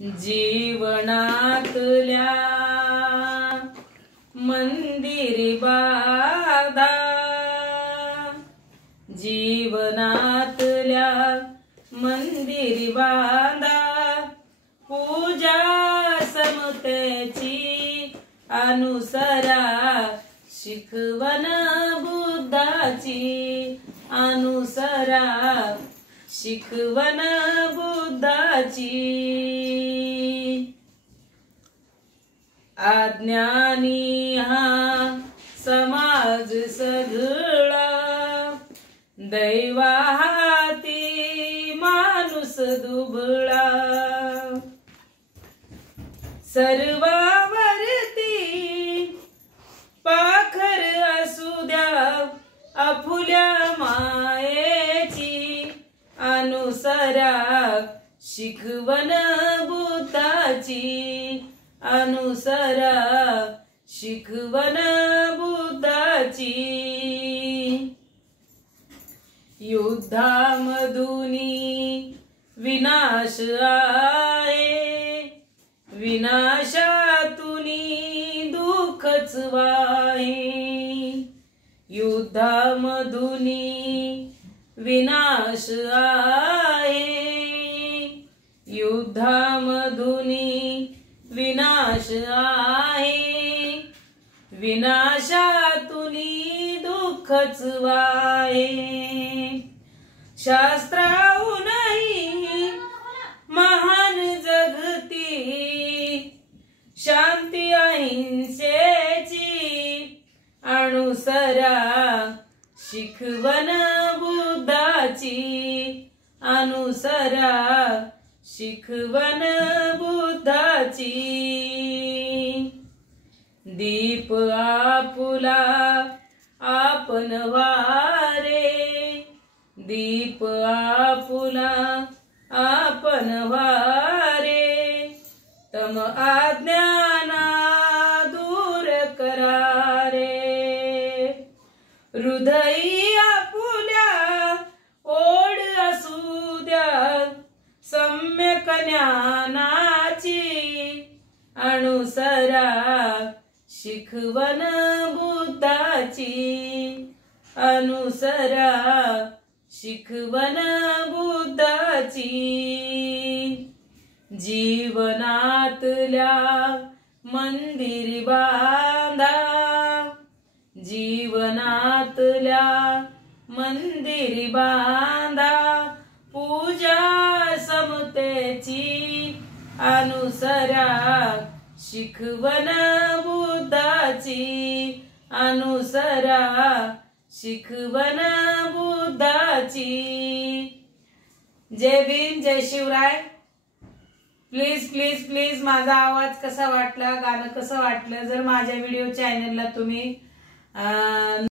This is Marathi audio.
जीवनातल्या मंदिरी बाधा, जीवनातल्या मंदिरी बांधा, पूजा समतेची अनुसरा, शिकवण बुद्धाची अनुसरा, शिकवण बुद्धाची। अज्ञानी हा समाज सगळा, दैवाहाती माणूस दुबळा, सर्वावरती पाखर असू द्या आपुल्या मायेची अनुसरा, शिकवण बुद्धाची अनुसरा, शिकवण बुद्धाची। युद्धामधुनी विनाश आहे, विनाशातुनी दुःखच वाहे। युद्धामधुनी विनाश आहे, युद्धामधुनी विनाश आहे, विनाशातुनी दुःखच वाहे। शास्त्राहूनही महान जगती, शांती अहिंसेची अनुसरा, शिकवण बुद्धाची अनुसरा, शिकवण बुद्धाची। दीप आपुला आपण वारे, दीप आपुला आपण वारे, तम अज्ञाना दूर करारे। हृदयी आपुल्या ओढ असू द्या सम्यक ज्ञानाची अनुसरा, शिकवण बुद्धाची अनुसरा, शिकवण बुद्धाची। जीवनातल्या मंदिरी बांधा, जीवनातल्या मंदिरी बांधा, पूजा समतेची अनुसरा, शिकवण बुद्धाची अनुसरा, शिकवण बुद्धाची। जय भीम, जय शिवराय। प्लीज प्लीज प्लीज माझा आवाज कसा वाटला, गाणं कसं वाटलं, जर माझ्या व्हिडिओ चॅनलला तुम्ही